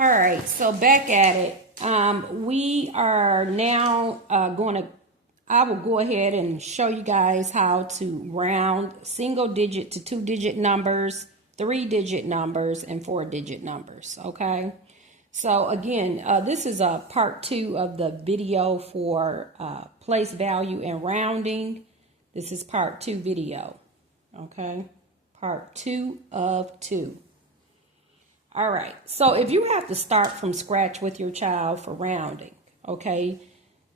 All right, so back at it. We are now I will go ahead and show you guys how to round single digit to 2-digit numbers, 3-digit numbers, and 4-digit numbers, okay? So again, this is a part 2 of the video for place value and rounding. This is part 2 video, okay? Part 2 of 2. All right, so if you have to start from scratch with your child for rounding, okay,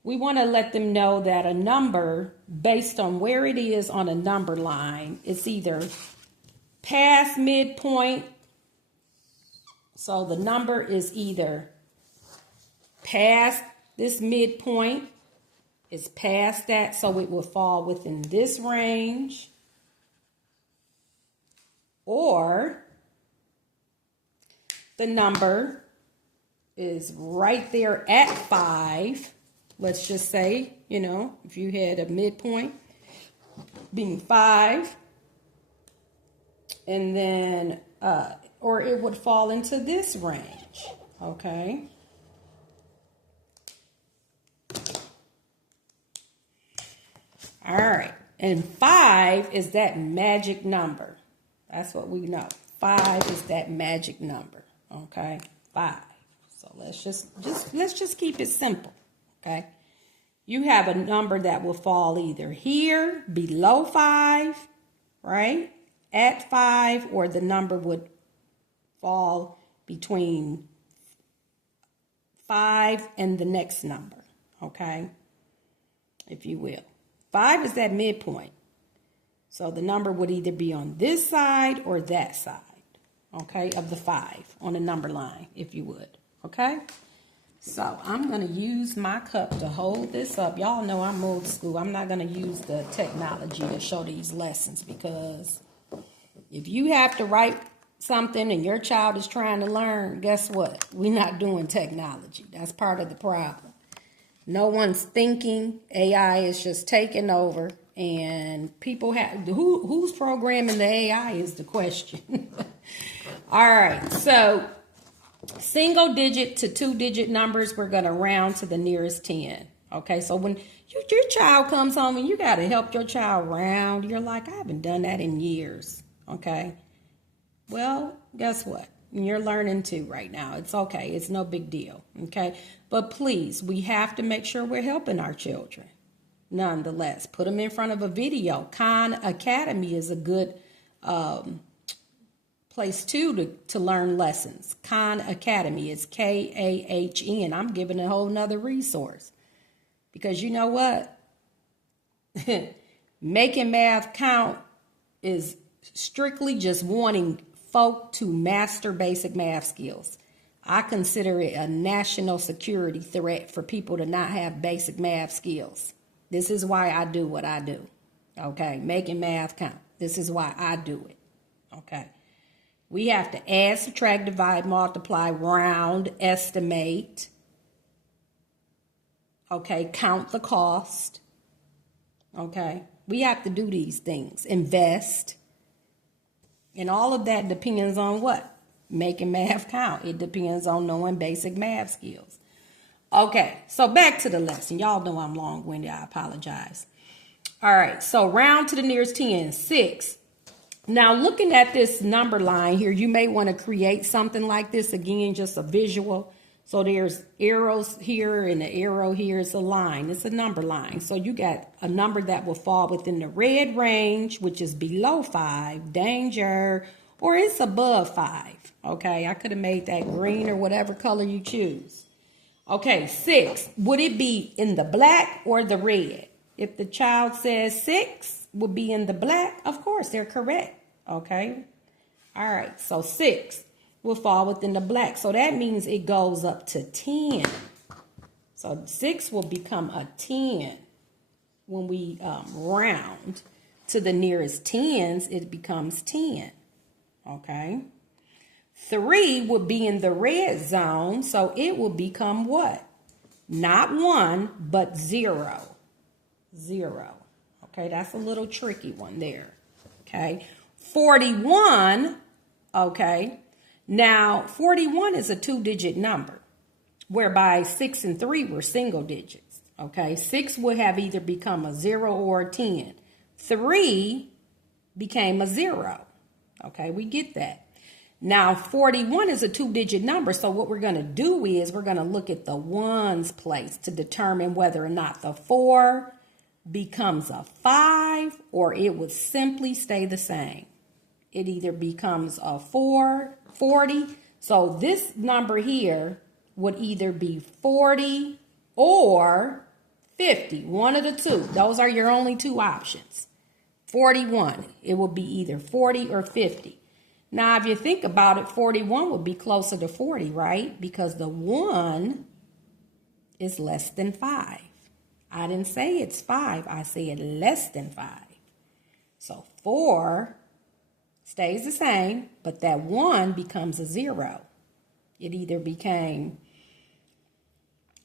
we want to let them know that a number, based on where it is on a number line, it's either past midpoint, so the number is either past this midpoint, it's past that, so it will fall within this range, or the number is right there at 5. Let's just say, you know, if you had a midpoint being 5, and then, or it would fall into this range, okay? All right, and 5 is that magic number. That's what we know. 5 is that magic number. Okay, 5. So let's just keep it simple. Okay, you have a number that will fall either here below 5, right, at 5, or the number would fall between 5 and the next number. Okay, if you will, 5 is that midpoint. So the number would either be on this side or that side. Okay, of the 5 on the number line, if you would, okay? So I'm going to use my cup to hold this up. Y'all know I'm old school. I'm not going to use the technology to show these lessons, because if you have to write something and your child is trying to learn, guess what? We're not doing technology. That's part of the problem. No one's thinking. AI is just taking over, and people have, who's programming the AI is the question. All right, so single digit to 2-digit numbers, we're going to round to the nearest 10. Okay, so when your child comes home and you got to help your child round, you're like, I haven't done that in years. Okay, well, guess what? You're learning too right now. It's okay. It's no big deal. Okay, but please, we have to make sure we're helping our children. Nonetheless, put them in front of a video. Khan Academy is a good place to learn lessons. Khan Academy is Kahn. I'm giving a whole nother resource, because you know what? Making math count is strictly just wanting folk to master basic math skills. I consider it a national security threat for people to not have basic math skills. This is why I do what I do. Okay, making math count. This is why I do it. Okay. We have to add, subtract, divide, multiply, round, estimate. Okay, count the cost. Okay, we have to do these things. Invest. And all of that depends on what? Making math count. It depends on knowing basic math skills. Okay, so back to the lesson. Y'all know I'm long-winded. I apologize. All right, so round to the nearest 10, 6. Now, looking at this number line here, you may want to create something like this. Again, just a visual. So there's arrows here, and the arrow here is a line. It's a number line. So you got a number that will fall within the red range, which is below 5, danger, or it's above 5. Okay, I could have made that green or whatever color you choose. Okay, 6. Would it be in the black or the red? If the child says 6 will be in the black, of course, they're correct. Okay. All right. So 6 will fall within the black. So that means it goes up to 10. So 6 will become a 10 when we round to the nearest tens. It becomes 10. Okay. 3 would be in the red zone. So it will become what? Not 1, but 0. 0. Okay, that's a little tricky one there. Okay, 41, okay, Now, 41 is a 2-digit number, whereby 6 and 3 were single digits. Okay, 6 would have either become a 0 or a 10. 3 became a 0. Okay, we get that. Now, 41 is a 2-digit number, so what we're going to do is we're going to look at the ones place to determine whether or not the 4 becomes a 5 or it would simply stay the same. It either becomes a 40. So this number here would either be 40 or 50. One of the two. Those are your only two options. 41. It would be either 40 or 50. Now, if you think about it, 41 would be closer to 40, right? Because the 1 is less than 5. I didn't say it's 5. I said less than 5. So 4 stays the same, but that 1 becomes a 0. It either became,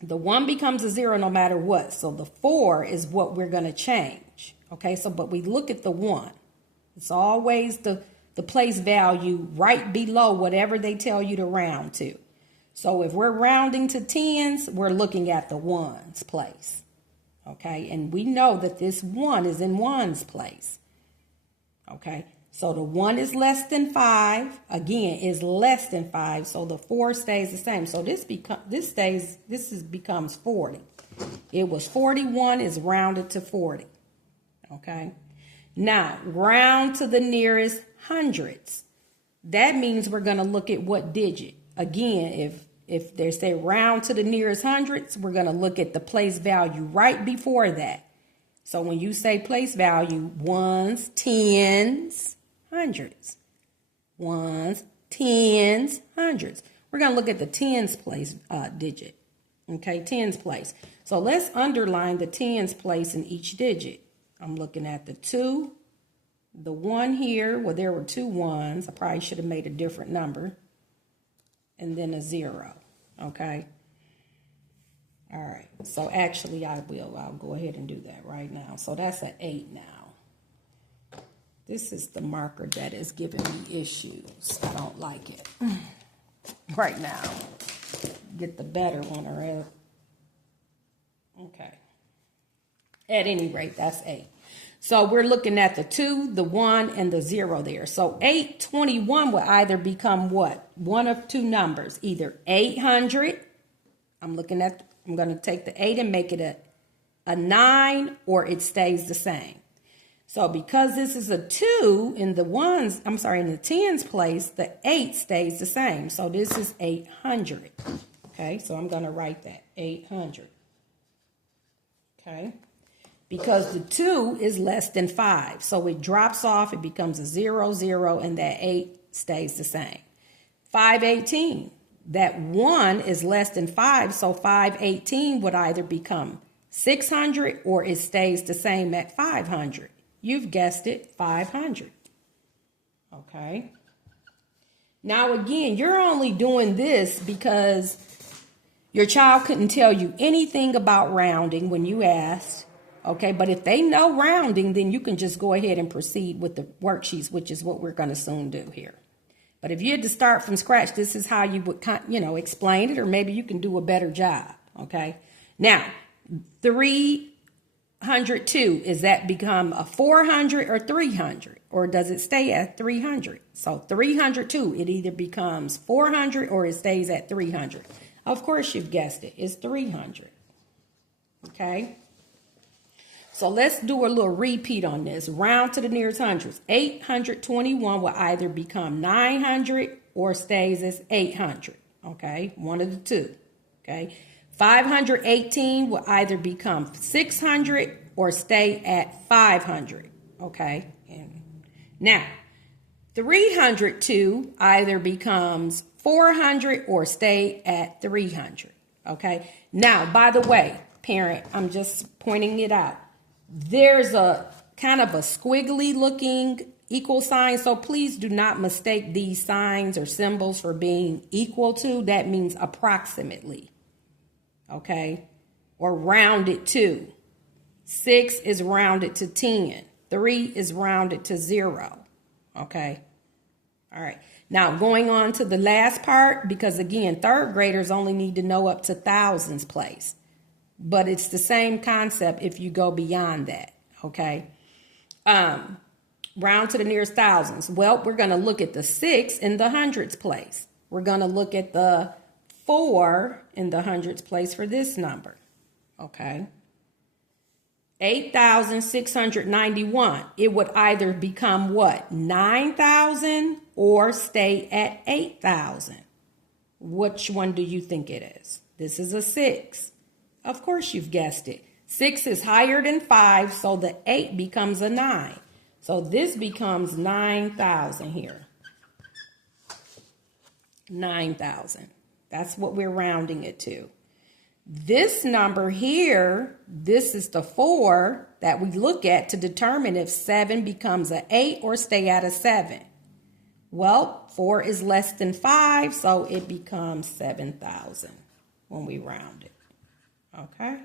the 1 becomes a 0 no matter what. So the 4 is what we're going to change. Okay, so but we look at the 1. It's always the place value right below whatever they tell you to round to. So if we're rounding to tens, we're looking at the ones place. Okay, and we know that this 1 is in ones place. Okay, so the 1 is less than 5. Again, is less than 5. So the 4 stays the same. So this becomes 40. It was 41 is rounded to 40. Okay. Now, round to the nearest hundreds. That means we're going to look at what digit. Again, if they say round to the nearest hundreds, we're going to look at the place value right before that. So when you say place value, ones, tens, hundreds. Ones, tens, hundreds. We're going to look at the tens place digit. Okay, tens place. So let's underline the tens place in each digit. I'm looking at the 2, the 1 here. Well, there were 2 1s. I probably should have made a different number. And then a 0. Okay. All right. So actually, I'll go ahead and do that right now. So that's an 8 now. This is the marker that is giving me issues. I don't like it right now. Get the better one or else. Okay. At any rate, that's 8. So we're looking at the 2, the 1, and the 0 there. So 821 will either become what? One of two numbers. Either 800. I'm going to take the 8 and make it a 9, or it stays the same. So because this is a 2 in the ones, in the tens place, the 8 stays the same. So this is 800. Okay, so I'm going to write that, 800. Okay. Because the 2 is less than 5. So it drops off, it becomes a 0, 0, and that 8 stays the same. 518, that 1 is less than 5, so 518 would either become 600 or it stays the same at 500. You've guessed it, 500. Okay. Now again, you're only doing this because your child couldn't tell you anything about rounding when you asked. Okay, but if they know rounding, then you can just go ahead and proceed with the worksheets, which is what we're going to soon do here. But if you had to start from scratch, this is how you would, explain it, or maybe you can do a better job. Okay, now 302, is that become a 400 or 300, or does it stay at 300? So 302, it either becomes 400 or it stays at 300. Of course, you've guessed it. It's 300. Okay. So let's do a little repeat on this. Round to the nearest hundreds. 821 will either become 900 or stays as 800. Okay, one of the two. Okay, 518 will either become 600 or stay at 500. Okay, and now 302 either becomes 400 or stay at 300. Okay, now by the way, parent, I'm just pointing it out. There's a kind of a squiggly looking equal sign. So please do not mistake these signs or symbols for being equal to. That means approximately. Okay. Or rounded to. 6 is rounded to 10. 3 is rounded to 0. Okay. All right. Now, going on to the last part, because again, third graders only need to know up to thousands place. But it's the same concept if you go beyond that, okay? Round to the nearest thousands. Well, we're going to look at the 6 in the hundreds place. We're going to look at the 4 in the hundreds place for this number, okay? 8,691. It would either become what? 9,000 or stay at 8,000. Which one do you think it is? This is a 6. Of course you've guessed it. 6 is higher than 5, so the 8 becomes a 9. So this becomes 9,000 here. 9,000. That's what we're rounding it to. This number here, this is the 4 that we look at to determine if 7 becomes an 8 or stay at a 7. Well, 4 is less than 5, so it becomes 7,000 when we round it. Okay?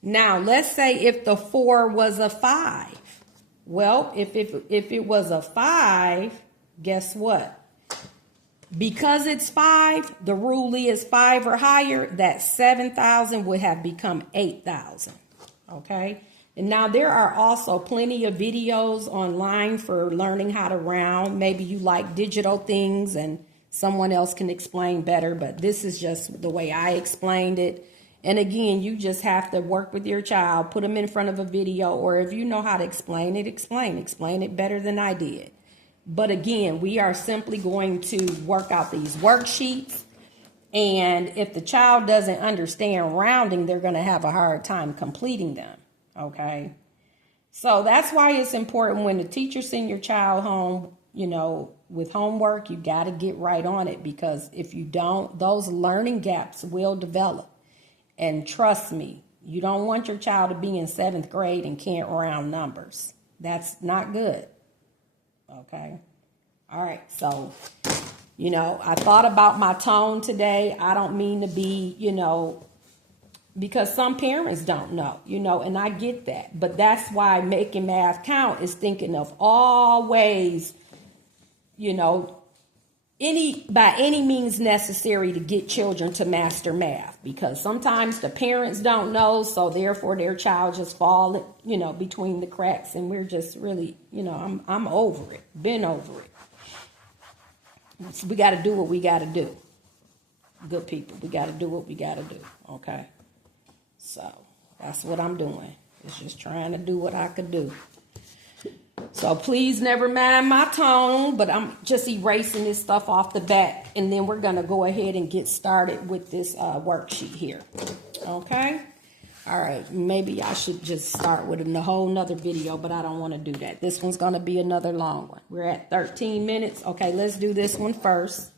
Now, let's say if the 4 was a 5. Well, if it was a 5, guess what? Because it's 5, the rule is 5 or higher, that 7,000 would have become 8,000. Okay? And now there are also plenty of videos online for learning how to round. Maybe you like digital things and someone else can explain better, but this is just the way I explained it. And again, you just have to work with your child, put them in front of a video, or if you know how to explain it, explain it better than I did. But again, we are simply going to work out these worksheets. And if the child doesn't understand rounding, they're going to have a hard time completing them. Okay. So that's why it's important when the teacher send your child home, you know, with homework, you got to get right on it, because if you don't, those learning gaps will develop. And trust me, you don't want your child to be in 7th grade and can't round numbers. That's not good. Okay. All right. So, you know, I thought about my tone today. I don't mean to be, you know, because some parents don't know, you know, and I get that. But that's why Making Math Count is thinking of all ways, you know, by any means necessary to get children to master math, because sometimes the parents don't know, so therefore their child just fall, you know, between the cracks, and we're just really, you know, I'm over it, been over it. So we got to do what we got to do. Good people, we got to do what we got to do, okay? So that's what I'm doing. It's just trying to do what I could do. So please never mind my tone, but I'm just erasing this stuff off the back, and then we're going to go ahead and get started with this worksheet here. Okay? All right. Maybe I should just start with a whole nother video, but I don't want to do that. This one's going to be another long one. We're at 13 minutes. Okay, let's do this one first.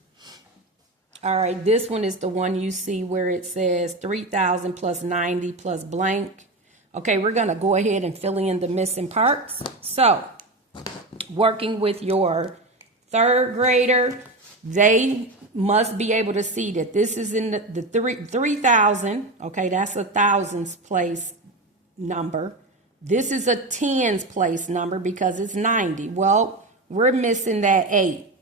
All right, this one is the one you see where it says 3,000 plus 90 plus blank. Okay, we're going to go ahead and fill in the missing parts. So, working with your third grader, they must be able to see that this is in the 3,000. Okay, that's a thousands place number. This is a tens place number because it's 90. Well, we're missing that 8.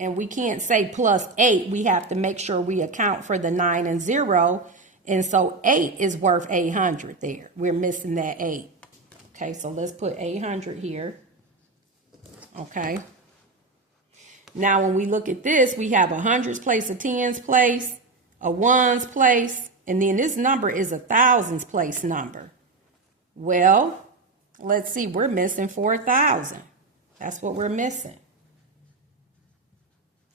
And we can't say plus 8. We have to make sure we account for the 9 and 0. And so 8 is worth 800 there. We're missing that 8. Okay, so let's put 800 here. Okay. Now, when we look at this, we have a hundreds place, a tens place, a ones place, and then this number is a thousands place number. Well, let's see, we're missing 4,000. That's what we're missing.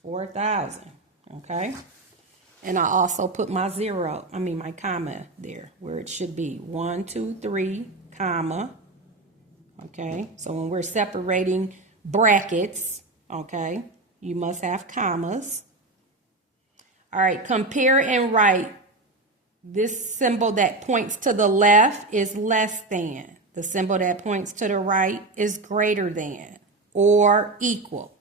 4,000. Okay. And I also put my my comma there where it should be. 1, 2, 3, comma. Okay. So when we're separating brackets, okay, you must have commas. All right. Compare and write. This symbol that points to the left is less than. The symbol that points to the right is greater than or equal.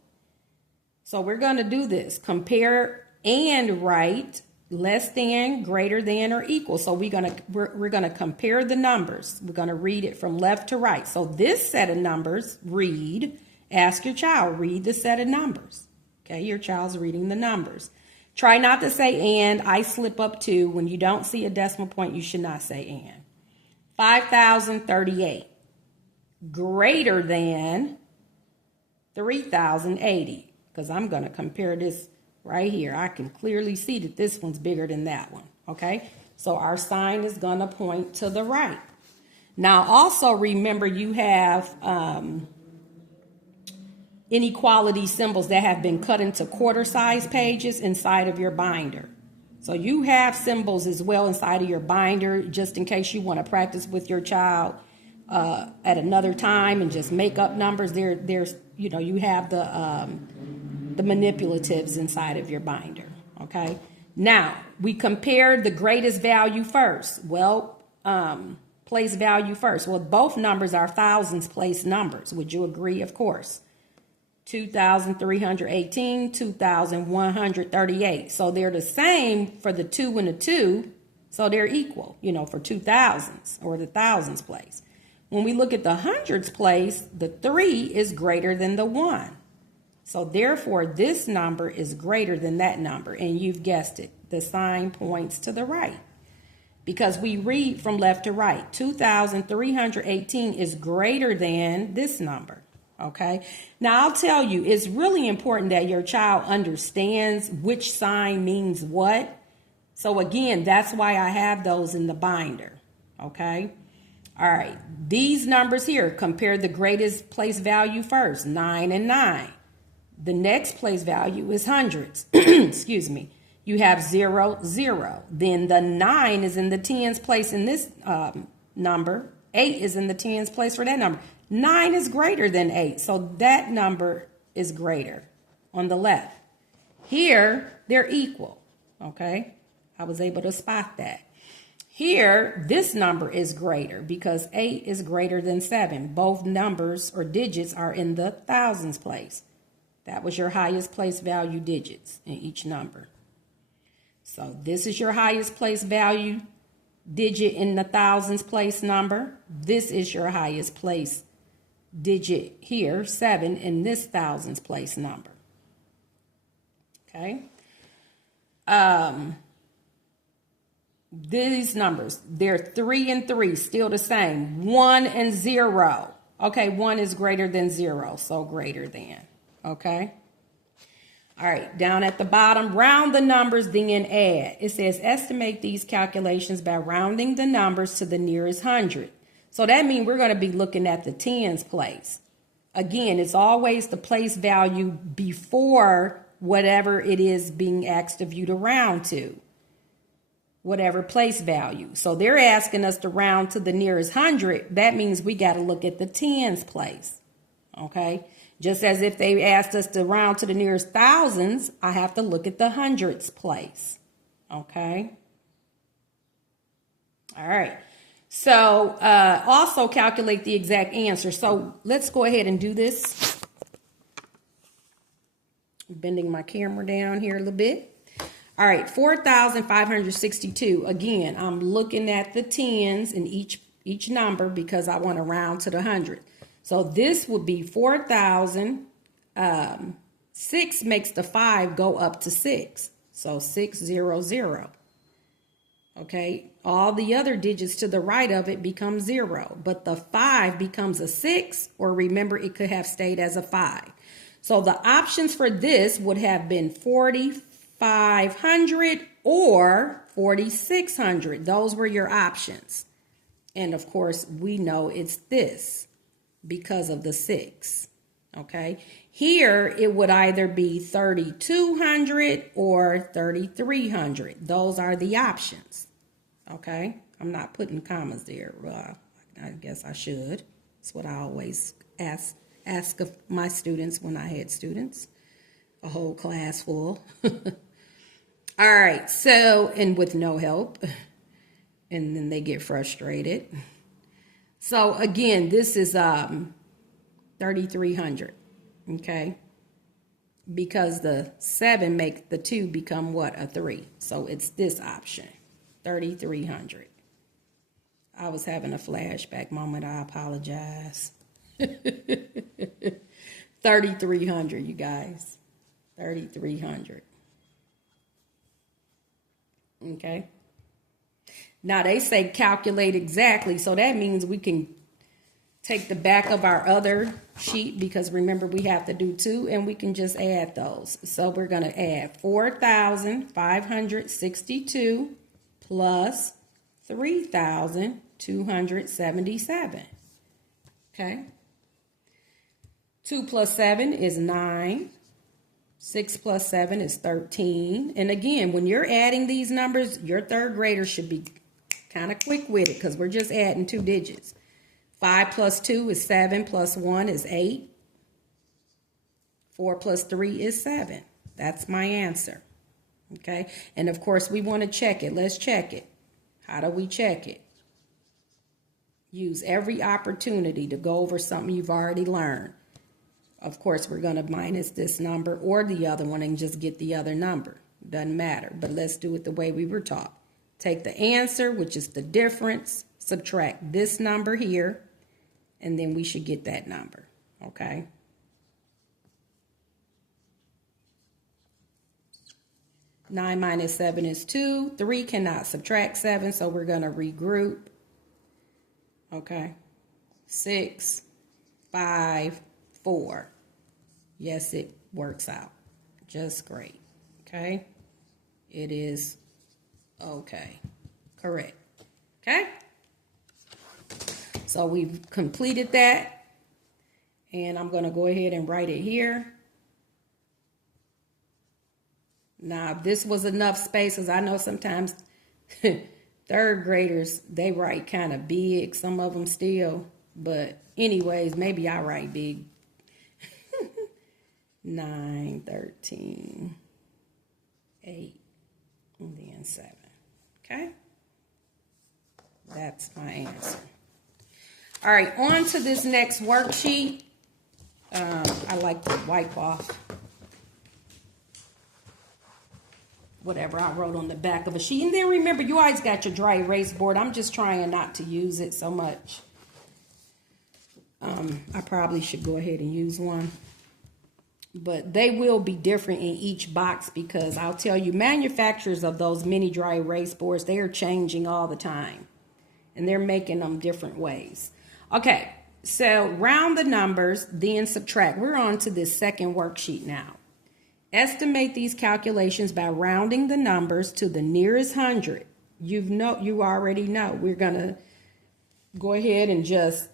So we're going to do this. Compare and write less than, greater than, or equal. So we're going to compare the numbers. We're going to read it from left to right. So this set of numbers, read. Ask your child, read the set of numbers. Okay, your child's reading the numbers. Try not to say and. I slip up too. When you don't see a decimal point, you should not say and. 5,038 greater than 3,080, because I'm going to compare this right here. I can clearly see that this one's bigger than that one, okay? So our sign is going to point to the right. Now, also remember you have inequality symbols that have been cut into quarter-size pages inside of your binder. So you have symbols as well inside of your binder, just in case you want to practice with your child at another time and just make up numbers. There's you have the manipulatives inside of your binder. Okay. Now we compared the greatest value first. Well, place value first. Well, both numbers are thousands place numbers. Would you agree? Of course. 2,318, 2,138. So they're the same for the 2 and the 2. So they're equal, for 2,000s or the thousands place. When we look at the hundreds place, the 3 is greater than the 1. So therefore, this number is greater than that number. And you've guessed it. The sign points to the right. Because we read from left to right. 2,318 is greater than this number. Okay. Now, I'll tell you, it's really important that your child understands which sign means what. So, again, that's why I have those in the binder. Okay. All right. These numbers here, compare the greatest place value first, 9 and 9. The next place value is hundreds. Excuse me. You have 0, 0. Then the 9 is in the tens place in this number. 8 is in the tens place for that number. 9 is greater than 8, so that number is greater on the left. Here, they're equal, okay? I was able to spot that. Here, this number is greater because 8 is greater than 7. Both numbers or digits are in the thousands place. That was your highest place value digits in each number. So this is your highest place value digit in the thousands place number. This is your highest place digit here, 7, in this thousands place number. Okay. These numbers, they're 3 and 3, still the same. 1 and 0. Okay, 1 is greater than 0, so greater than. Okay. All right, down at the bottom, round the numbers, then add. It says estimate these calculations by rounding the numbers to the nearest hundred. So that means we're going to be looking at the tens place. Again, it's always the place value before whatever it is being asked of you to round to. Whatever place value. So they're asking us to round to the nearest hundred. That means we got to look at the tens place. Okay. Just as if they asked us to round to the nearest thousands, I have to look at the hundreds place. Okay. All right. So also calculate the exact answer. So let's go ahead and do this. Bending my camera down here a little bit. All right, 4,562. Again, I'm looking at the tens in each number because I want to round to the 100. So this would be 4,000. 6 makes the 5 go up to 6. So 600. Okay, all the other digits to the right of it become 0, but the 5 becomes a 6, or remember it could have stayed as a 5. So the options for this would have been 4,500 or 4,600. Those were your options. And of course, we know it's this because of the 6. Okay, here it would either be 3,200 or 3,300. Those are the options. Okay, I'm not putting commas there. I guess I should. That's what I always ask of my students when I had students, a whole class full. All right, so, and with no help, and then they get frustrated. So again, this is 3,300, okay? Because the 7 make the 2 become what? A 3. So it's this option, 3,300. I was having a flashback moment. I apologize. 3,300, you guys. 3,300. Okay. Now they say calculate exactly, so that means we can take the back of our other sheet, because remember we have to do 2, and we can just add those. So we're going to add 4,562 plus 3,277. Okay. 2 plus 7 is 9. 6 plus 7 is 13. And again, when you're adding these numbers, your third graders should be kind of quick with it, because we're just adding 2 digits. 5 plus 2 is 7, plus 1 is 8. 4 plus 3 is 7. That's my answer. Okay, and of course we want to check it. Let's check it. How do we check it? Use every opportunity to go over something you've already learned. Of course, we're going to minus this number or the other one and just get the other number. Doesn't matter, but let's do it the way we were taught. Take the answer, which is the difference, subtract this number here, and then we should get that number, okay? Nine minus 7 is 2. 3 cannot subtract 7, so we're going to regroup. Okay. 6, 5, 4. Yes, it works out. Just great. Okay. It is okay. Correct. Okay. So we've completed that. And I'm going to go ahead and write it here. Now, if this was enough space, because I know sometimes third graders, they write kind of big, some of them still. But anyways, maybe I write big. 9, 13, 8, and then 7. Okay? That's my answer. All right, on to this next worksheet. I like to wipe off whatever I wrote on the back of a sheet. And then remember, you always got your dry erase board. I'm just trying not to use it so much. I probably should go ahead and use one. But they will be different in each box, because I'll tell you, manufacturers of those mini dry erase boards, they are changing all the time. And they're making them different ways. Okay, so round the numbers, then subtract. We're on to this second worksheet now. Estimate these calculations by rounding the numbers to the nearest hundred. You already know. We're going to go ahead and just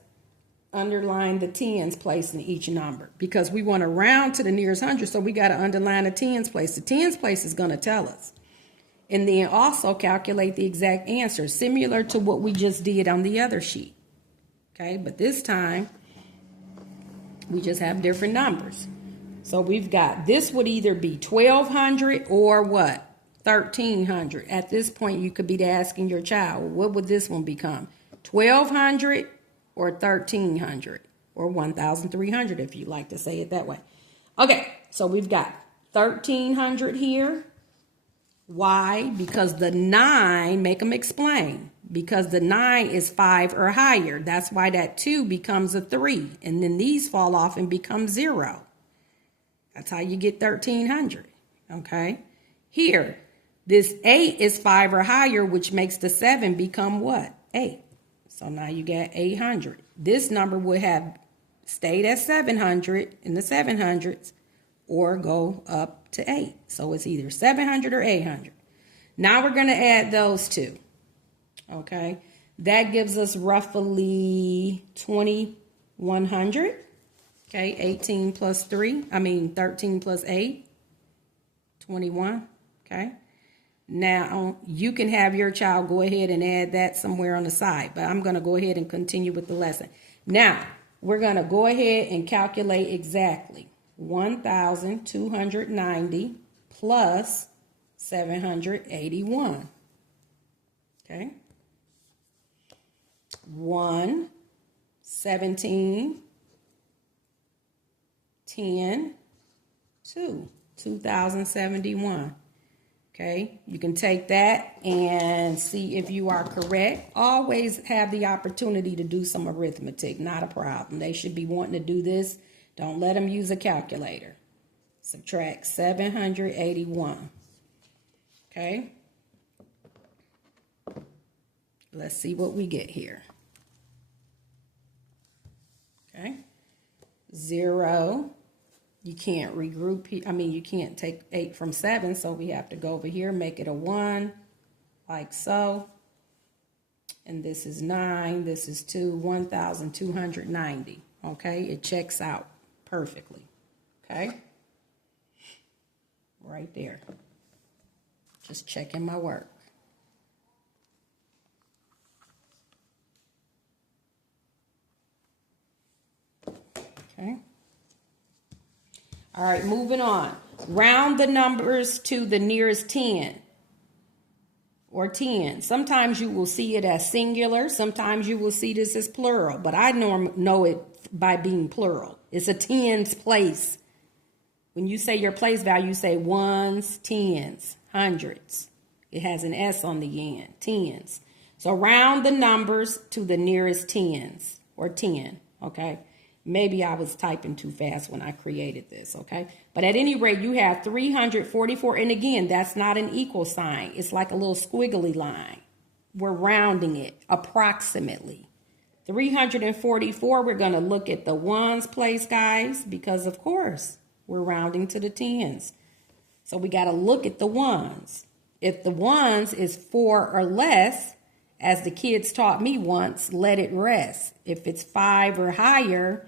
underline the tens place in each number, because we want to round to the nearest hundred, so we got to underline the tens place. The tens place is going to tell us. And then also calculate the exact answer, similar to what we just did on the other sheet. Okay, but this time we just have different numbers. So we've got, this would either be 1,200 or what? 1,300. At this point, you could be asking your child, what would this one become? 1,200 or 1,300 or 1,300, if you like to say it that way. Okay, so we've got 1,300 here. Why? Because the 9, make them explain. Because the 9 is 5 or higher. That's why that 2 becomes a 3. And then these fall off and become 0. That's how you get 1,300. Okay? Here, this 8 is 5 or higher, which makes the 7 become what? 8. So now you get 800. This number would have stayed at 700 in the 700s or go up to 8. So it's either 700 or 800. Now we're going to add those two. Okay. That gives us roughly 2,100. Okay. 13 plus 8, 21. Okay. Now, you can have your child go ahead and add that somewhere on the side, but I'm going to go ahead and continue with the lesson. Now, we're going to go ahead and calculate exactly 1,290 plus 781. Okay. 1, 17, 10, 2, 2,071. Okay, you can take that and see if you are correct. Always have the opportunity to do some arithmetic, not a problem. They should be wanting to do this. Don't let them use a calculator. Subtract 781. Okay. Let's see what we get here. Okay. 0. You can't regroup. I mean, you can't take 8 from 7, so we have to go over here, make it a 1, like so. And this is 9. This is 2. 1,290. Okay. It checks out perfectly. Okay. Right there. Just checking my work. Okay. All right, moving on. Round the numbers to the nearest 10 or 10. Sometimes you will see it as singular. Sometimes you will see this as plural, but I know it by being plural. It's a tens place. When you say your place value, you say ones, tens, hundreds. It has an S on the end, tens. So round the numbers to the nearest tens or 10, okay? Maybe I was typing too fast when I created this, okay? But at any rate, you have 344. And again, that's not an equal sign. It's like a little squiggly line. We're rounding it approximately. 344, we're going to look at the ones place, guys, because, of course, we're rounding to the tens. So we got to look at the ones. If the ones is 4 or less, as the kids taught me once, let it rest. If it's 5 or higher,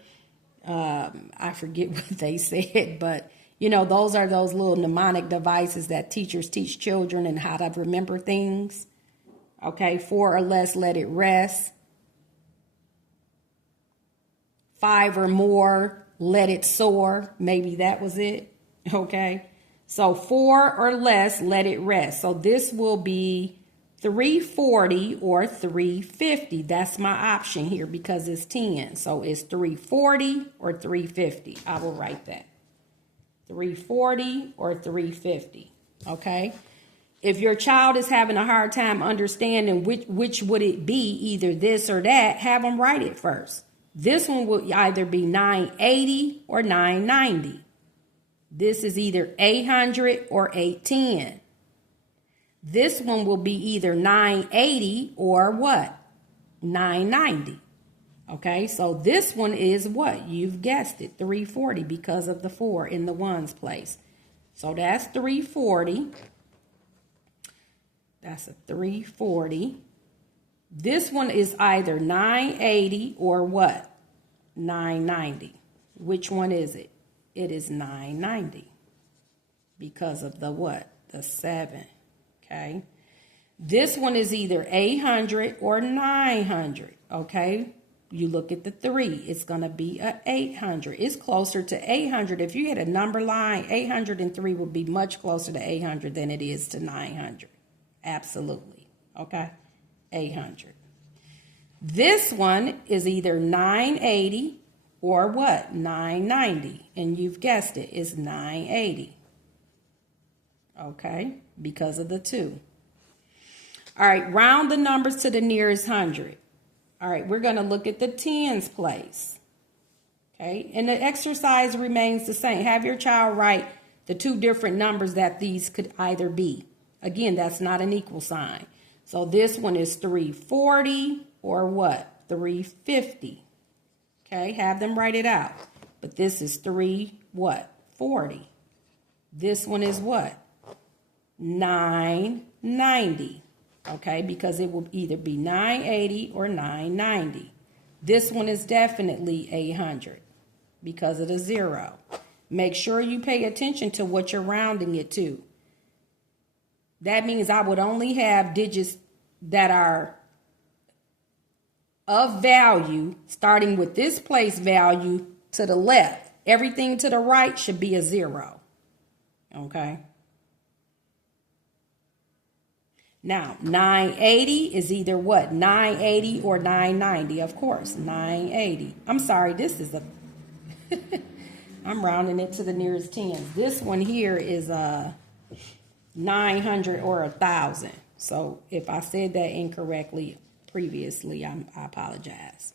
I forget what they said, but, you know, those are those little mnemonic devices that teachers teach children and how to remember things. Okay, 4 or less, let it rest. 5 or more, let it soar. Maybe that was it. Okay, so 4 or less, let it rest. So this will be 340 or 350. That's my option here because it's 10. So it's 340 or 350. I will write that. 340 or 350. Okay. If your child is having a hard time understanding which would it be, either this or that, have them write it first. This one will either be 980 or 990. This is either 800 or 810. This one will be either 980 or what? 990. Okay, so this one is what? You've guessed it, 340 because of the 4 in the ones place. So that's 340. That's a 340. This one is either 980 or what? 990. Which one is it? It is 990 because of the what? The 7. Okay. This one is either 800 or 900. Okay. You look at the 3. It's going to be a 800. It's closer to 800. If you had a number line, 803 would be much closer to 800 than it is to 900. Absolutely. Okay. 800. This one is either 980 or what? 990. And you've guessed it. It's 980. Okay. Because of the 2. All right. Round the numbers to the nearest 100. All right. We're going to look at the tens place. Okay. And the exercise remains the same. Have your child write the 2 different numbers that these could either be. Again, that's not an equal sign. So this one is 340 or what? 350. Okay, have them write it out. But this is 3 what? 40. This one is what? 990. Okay, because it will either be 980 or 990. This one is definitely 800 because of the 0. Make sure you pay attention to what you're rounding it to. That means I would only have digits that are of value, starting with this place value to the left. Everything to the right should be a 0. Okay. Now, 980 is either what? 980 or 990. Of course, 980. I'm sorry, this is a... I'm rounding it to the nearest tens. This one here is a 900 or 1,000. So if I said that incorrectly previously, I apologize.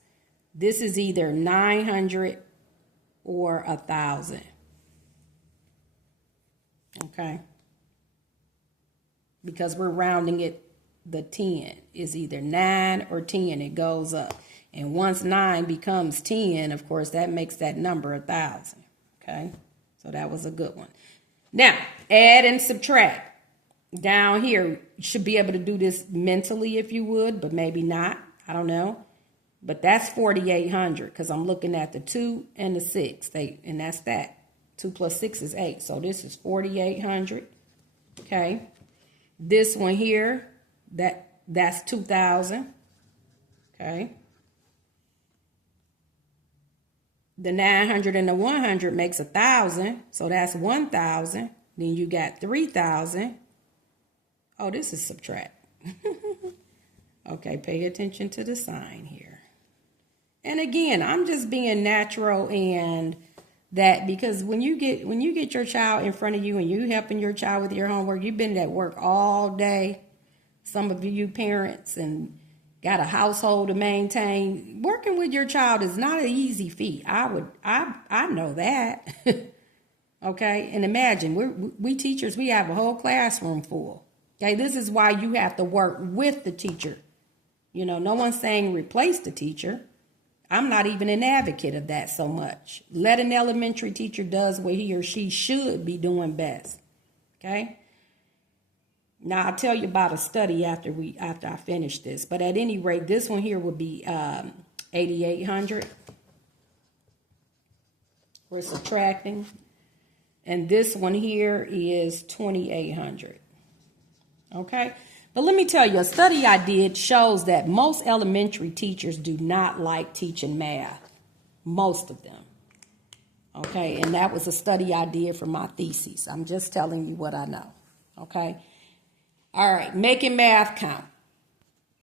This is either 900 or 1,000. Okay. Because we're rounding it, the 10 is either 9 or 10. It goes up. And once 9 becomes 10, of course, that makes that number 1,000. Okay. So that was a good one. Now, add and subtract. Down here, you should be able to do this mentally if you would, but maybe not. I don't know. But that's 4,800 because I'm looking at the 2 and the 6. And that's that. 2 plus 6 is 8. So this is 4,800. Okay. This one here, that's 2,000. Okay. The 900 and the 100 makes 1,000. So that's 1,000. Then you got 3,000. Oh, this is subtract. Okay, pay attention to the sign here. And again, I'm just being natural and that because when you get your child in front of you and you helping your child with your homework, you've been at work all day. Some of you parents and got a household to maintain. Working with your child is not an easy feat. I know that. Okay, and imagine we teachers, we have a whole classroom full. Okay, this is why you have to work with the teacher. You know, no one's saying replace the teacher. I'm not even an advocate of that so much. Let an elementary teacher does what he or she should be doing best. Okay. Now I'll tell you about a study after I finish this. But at any rate, this one here would be 8,800. We're subtracting. And this one here is 2,800. Okay. But let me tell you, a study I did shows that most elementary teachers do not like teaching math. Most of them. Okay. And that was a study I did for my thesis. I'm just telling you what I know. Okay. All right. Making math count.